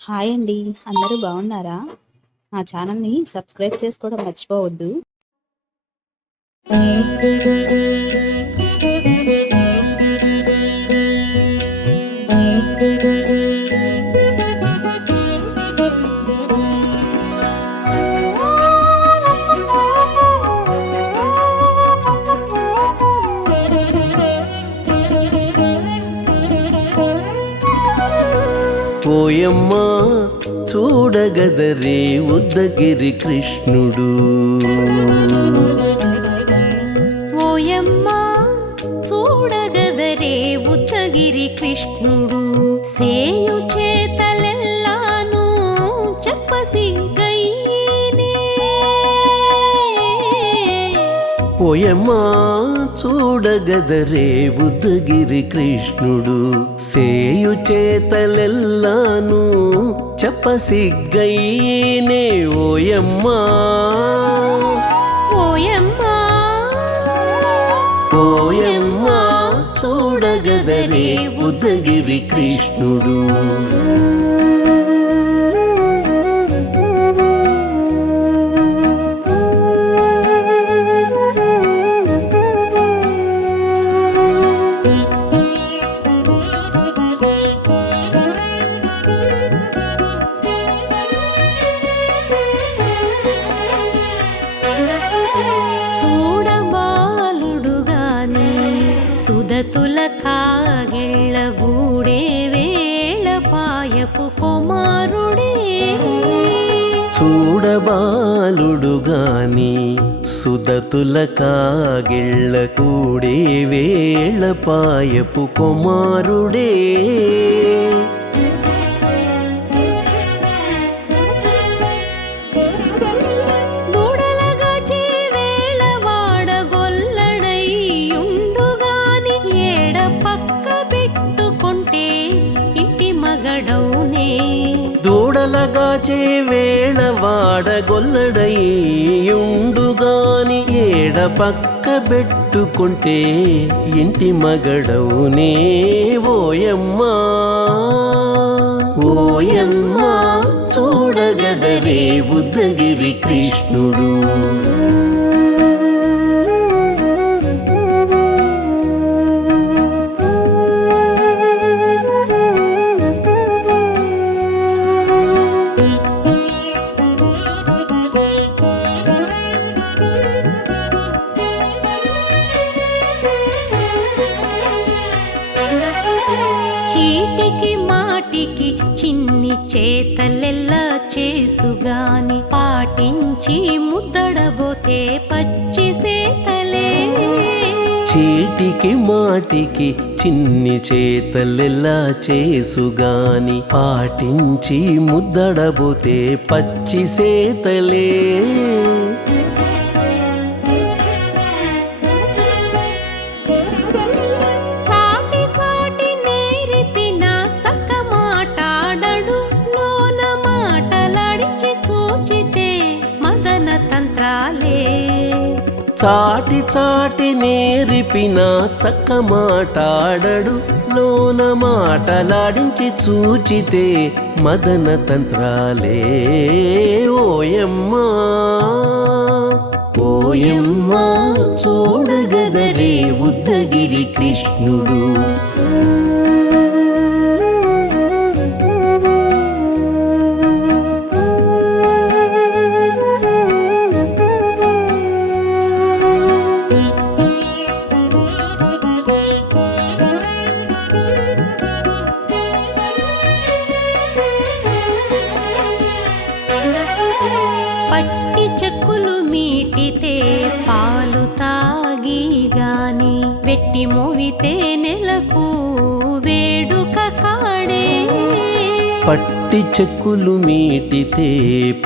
Hi అండి. అందరూ బాగున్నారా? మా ఛానల్‌ని సబ్స్క్రైబ్ చేసుకోవడం మర్చిపోవద్దు. ఓయమ్మా చూడగదరే ఉద్దగిరి కృష్ణుడు. ఓయమ్మా చూడగదరే ఉద్దగిరి కృష్ణుడు. సేయు చేతలెల్లాను చెప్పసిగ్గైనే. ఓయమ్మా చూడగదరే ఉద్దగిరి కృష్ణుడు. సేయు చేతలెల్లాను చెప్పసిగ్గైనే. ఓయమ్మా ఓయమ్మా ఓయమ్మా చూడగదరే ఉద్దగిరి కృష్ణుడు. చూడబాలుడుగాని సుదతుల కాగిళ్ళ గూడే వేళపాయపు కుమారుడే. చూడబాలుడుగాని సుదతుల కాగిళ్ళ కూడే వేళపాయపు కుమారుడే. దూడలగాచే వేళవాడ గొల్లడైయుండుగాని ఏడ పక్క పెట్టుకుంటే ఇంటి మగడౌనే. దూడలగాచే వేళవాడ గొల్లడైయుండుగాని ఏడ పక్క పెట్టుకుంటే ఇంటి మగడవునే. ఓయమ్మా ఓయమ్మా చూడగదరే ఉద్దగిరి కృష్ణుడు. చీటికి మాటికి చిన్ని చేతలెల్లా చేసుగాని పాటించి ముద్దడబోతే పచ్చి సేతలే. చీటికి మాటికి చిన్ని చేతలెల్లా చేసుగాని పాటించి ముద్దడబోతే పచ్చి సేతలే. చాటి చాటి నేరిపిన చక్క మాటాడడు లోన మాటలాడించి చూచితే మదన తంత్రాలే. చాటి చాటి నేరిపిన చక్క మాటాడడు లోన మాటలాడించి చూచితే మదన తంత్రాలే. ఓయమ్మా ఓయమ్మా చూడగదరే ఉద్దగిరి కృష్ణుడు. పట్టి చెక్కులు మీటితే పాలు తాగి గాని వెట్టి మోవితే నెలకు వేడుక కాడే. పట్టి చెక్కులు మీటితే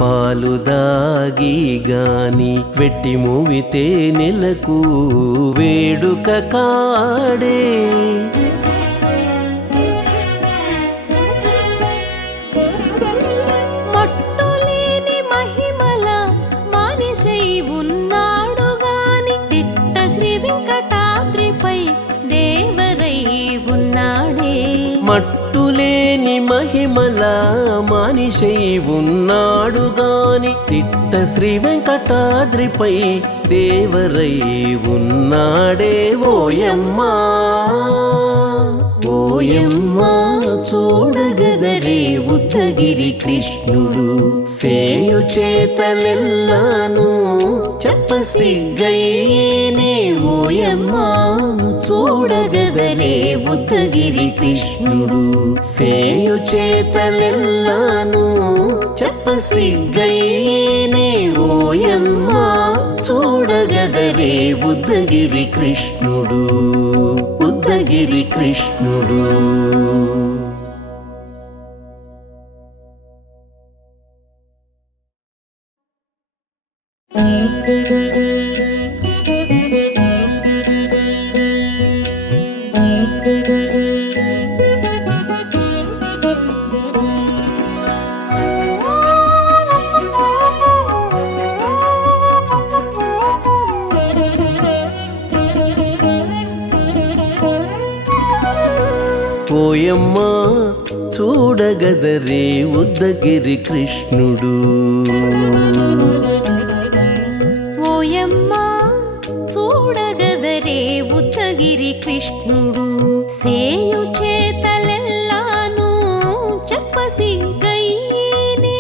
పాలు దాగి గాని వెట్టి మూవితే నెలకు వేడుక కాడే. మట్టులేని మహిమల మానిషై ఉన్నాడు గాని తిట్ట శ్రీ వెంకటాద్రిపై దేవరై ఉన్నాడే. మట్టులేని మహిమ మహిమల మానిషై ఉన్నాడు గాని తిట్ట శ్రీ వెంకటాద్రిపై దేవరై ఉన్నాడే ఓయమ్మా ఓయమ్మా చూడగదరే ఉద్దగిరి కృష్ణుడు సేయు చేతలెల్లాను చెప్పసిగ్గయ్యేనే ఓయమ్మా చూడగదరే ఉద్దగిరి కృష్ణుడు సేయు చేతలెల్లాను చెప్పసిగ్గయ్యేనే ఓయమ్మా చూడగదరే ఉద్దగిరి కృష్ణుడు ఉద్దగిరి కృష్ణుడు. ఓయమ్మా చూడగదరే ఉద్దగిరి కృష్ణుడు ఓయమ్మా చూడగదరే ఉద్దగిరి కృష్ణుడు సేయు చేతలెల్లాను చెప్పసిగ్గయ్యేనే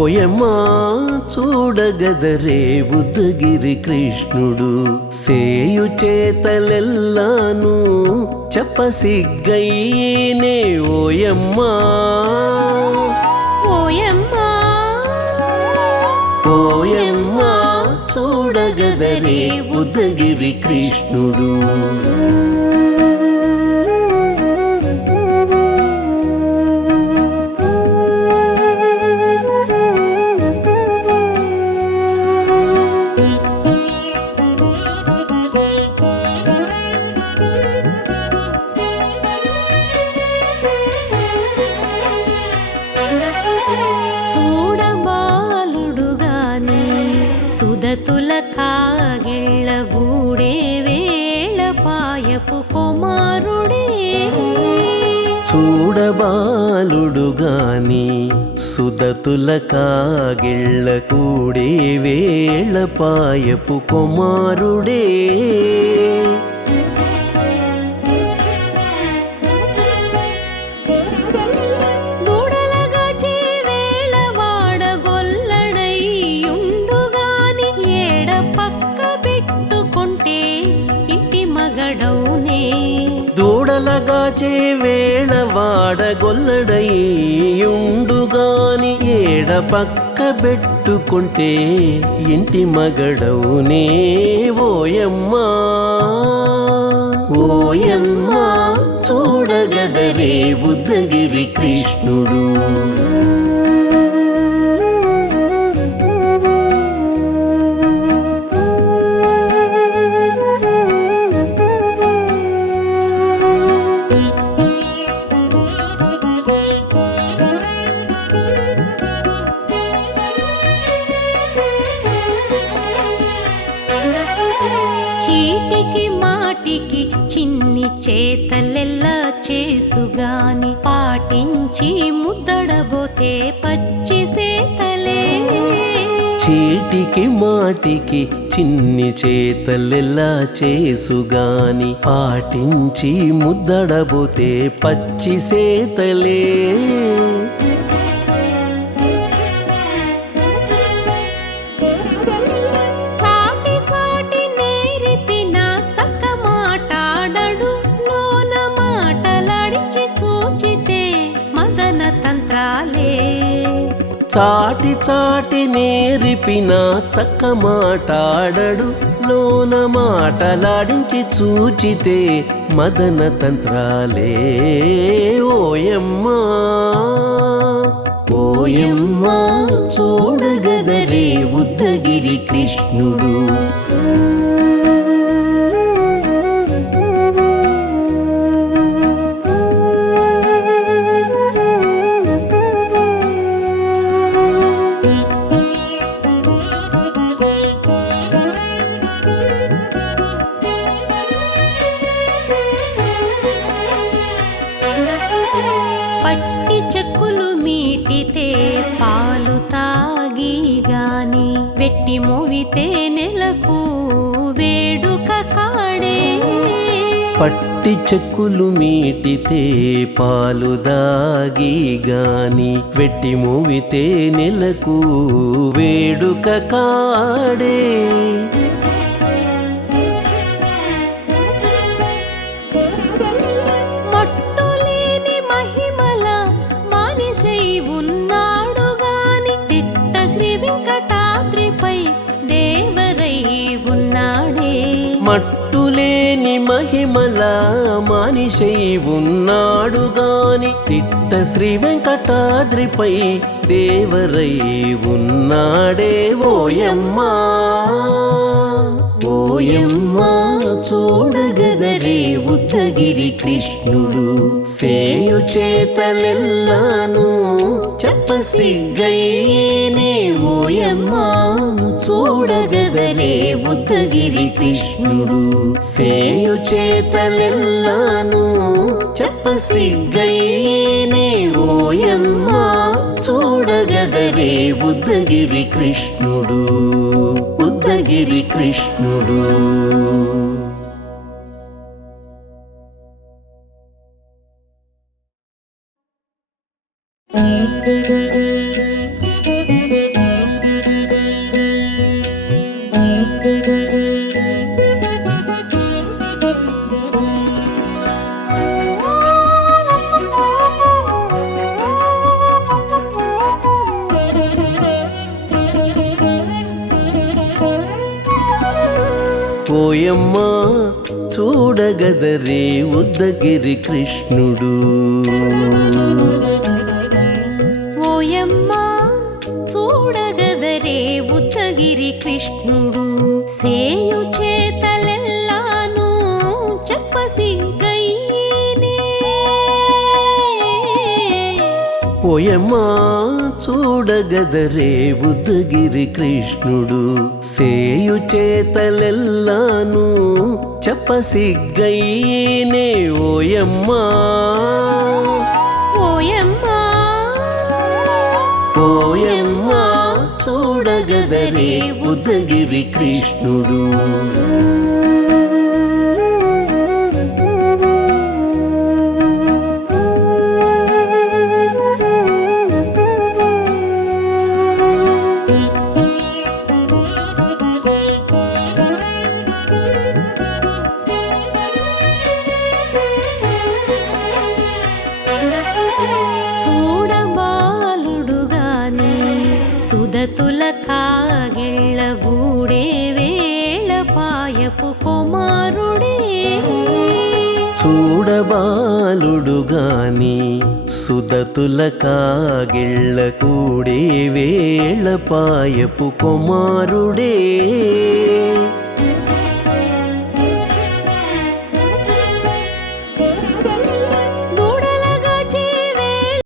ఓయమ్మా చూడగదరే ఉద్దగిరి కృష్ణుడు సేయు చేతలెల్లాను చెప్పసిగ్గయ్యేనే ఓయమ్మా ఓయమ్మా ఓయమ్మా చూడగదరే ఉద్దగిరి కృష్ణుడు. సుదతుల కాగిళ్ళ గూడే వేళపాయపు కుమారుడే చూడబాలుడు గాని సుదతుల కాగిళ్ళ కూడే వేళపాయపు కుమారుడే దూడలగాచే వేళ వాడగొల్లడయ్యుండుగాని ఏడ పక్క పెట్టుకుంటే ఇంటి మగడవునే ఓయమ్మా ఓయమ్మా చూడగదరే ఉద్దగిరి కృష్ణుడు. చీటికి మాటికి చిన్ని చేతలెల్లా చేసుగాని పాటించి ముద్దడబోతే పచ్చి సేతలే చీటికి మాటికి చిన్ని చేతలెల్లా చేసుగాని పాటించి ముద్దడబోతే పచ్చి సేతలే చాటి చాటి నేరిపిన చక్క మాటాడడు లోన మాటలాడించి చూచితే మదన తంత్రాలే ఓయమ్మా ఓయమ్మా చూడగదరే ఉద్దగిరి కృష్ణుడు. పట్టి చెక్కులు మీటితే పాలు తాగి గాని వెట్టి మోవితే నెలకు వేడుక కాడే. పట్టి చెక్కులు మీటితే పాలు దాగి గాని వెట్టి మూవితే నెలకు వేడుక కాడే. మట్టులేని మహిమల మానిషై ఉన్నాడు గాని తిట్ట శ్రీ వెంకటాద్రిపై దేవరై ఉన్నాడే. మట్టులేని మహిమల మానిషై ఉన్నాడు గాని తిట్ట శ్రీ వెంకటాద్రిపై దేవరై ఉన్నాడే. ఓయమ్మా ఓయమ్మా చూడగదరే ఉద్దగిరి కృష్ణుడు సేయు చేతలెల్లాను చెప్పసిగ్గయ్యేనే. ఓయమ్మా చూడగదరే ఉద్దగిరి కృష్ణుడు సేయు చేతలెల్లాను చెప్పసిగ్గయ్యేనే. ఓయమ్మా చూడగదరే ఉద్దగిరి కృష్ణుడు ఉద్దగిరి కృష్ణుడు. ఓయమ్మా చూడగదరే ఉద్దగిరి కృష్ణుడు. ఓయమ్మా చూడగదరే ఉద్దగిరి కృష్ణుడు సేయు చేతలెల్లాను చెప్పసిగ్గయ్యేనే. ఓయమ్మా చూడగదరే ఉద్దగిరి కృష్ణుడు సేయు చేతలెల్లాను చెప్పసిగ్గయ్యేనే. ఓయమ్మా ఓయమ్మా ఓయమ్మా చూడగదరే ఉద్దగిరి కృష్ణుడు. చూడబాలుడు గాని సుదతుల కాగిళ్ళ గూడే వేళ పాయపు కుమారుడే. చూడబాలుడు గాని సుదతుల కాగిళ్ళ కూడే వేళ పాయపు కుమారుడే.